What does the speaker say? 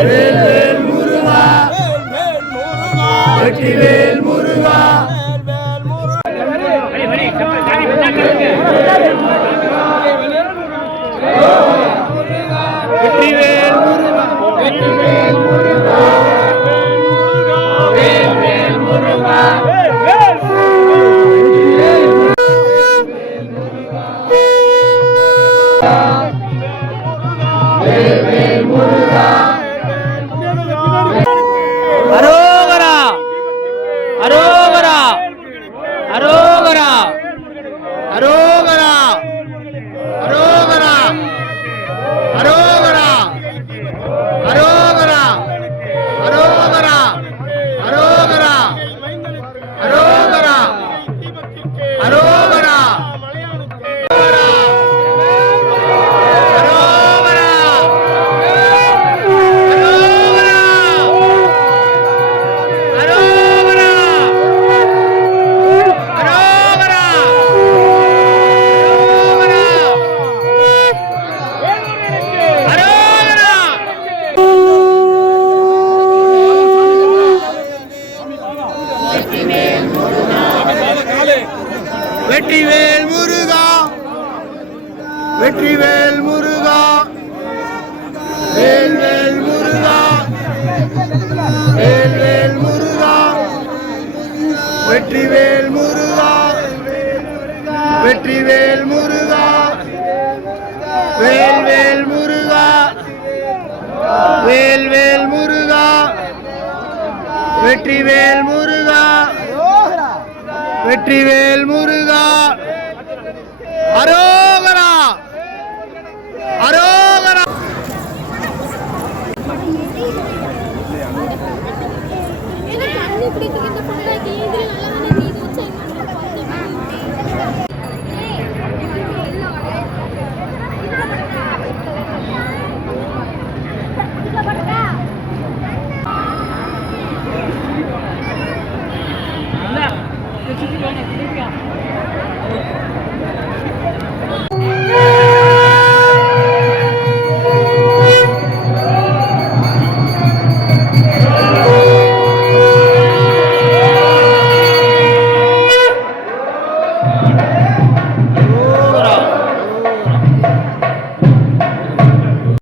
வேல் முருகா வெற்றிவேல் முருகா வெற்றிவேல் முருகா வெற்றிவேல் முருகா வேல் முருகா அரோகரா அரோகரா அரோகரா அரோகரா அரோகரா அரோகரா அரோகரா அரோகரா அரோகரா அரோகரா அரோகரா வெற்றிவேல் முருகா வெற்றிவேல் முருகா வேல்வேல் முருகா வேல்வேல் முருகா வெற்றிவேல் முருகா வெற்றிவேல் முருகா வேல்வேல் முருகா வேல்வேல் முருகா வெற்றிவேல் முருகா வெற்றிவேல் முருகா அரோ